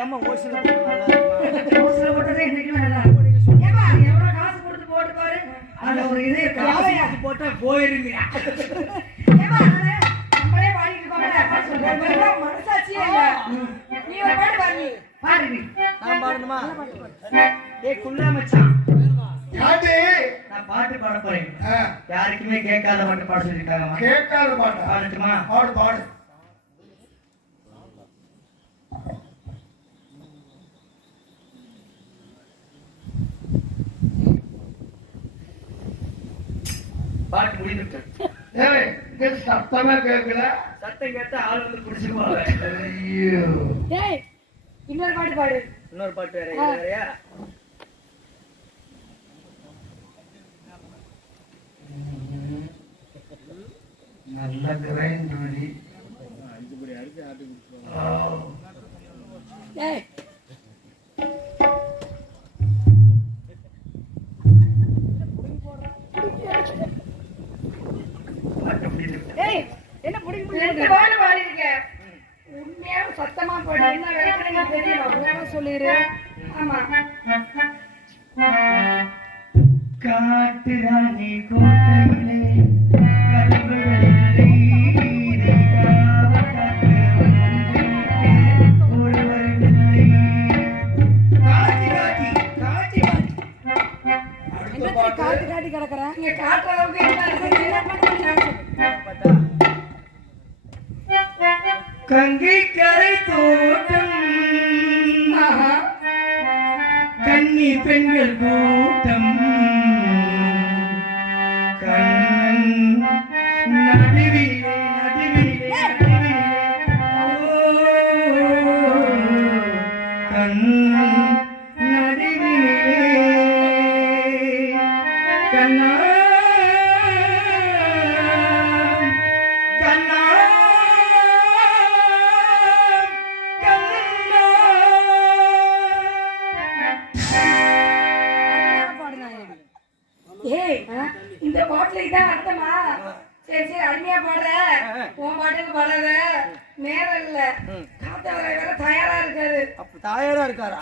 ஏமா ஓசில நல்லா இருக்குமா? ஓசில போட்டதே இன்னைக்கு நல்லா இருக்கும். ஏமா எவ்வளவு காசு கொடுத்து போட்டு பாரு. அதுல ஒரு இது காசு போட்டா போயிருங்க. ஏமா நம்மளே பாடிட்டு இருக்கோம்ல. மனசாட்சியே இல்ல. நீ ஒரு பாட்டு பாடு. நான் பாடணுமா? டேய் குள்ளா மச்சான். யாரு? நான் பாட்டு பாட போறேன். யாருக்குமே கேட்காத பாட்டு பாட சொல்லிருக்காங்க. கேட்காத பாட்டு பாடட்டுமா? பாடு பாடு. பாட்டு முடிந்துட்டு. ஏய் இது சத்தமா கேட்கல. சத்தம் கேட்டா ஆள் வந்து குடிச்சுக்குவாங்க. ஐயோ. டேய் இன்னொரு பாட்டு பாடு. இன்னொரு பாட்டு வேறயா? நல்ல கிரைண்ட் ரெடி. டேய் ஏய் என்ன புடிங்க ரெண்டு பாட்டு பாடி இருக்க. உண்மையா சத்தமா பாடு. என்ன வேலைன்னு தெரியல. உண்மையா சொல்லிரு. ஆமா. காட்டுராணி கோட்டையிலே கல்வெள்ளை காட்டி காட்டி கிடக்குறேன். இங்க காட்டுற அளவுக்கு என்ன கங்கை கரை தோட்டம் கன்னி பெண்கள் கூட்டம் கண்ணன் நடுவிலே நடுவிலே கண்ணன் நடுவிலே கண்ணா கண்ணா இந்த பாட்டுல இதான் அர்த்தமா? சரி சரி அருமையா பாடுற. உன் பாட்டுக்கு பாடாத. நேரம் இல்ல. காத்த வேற தயாரா இருக்காரு. அப்ப தயாரா இருக்காரா?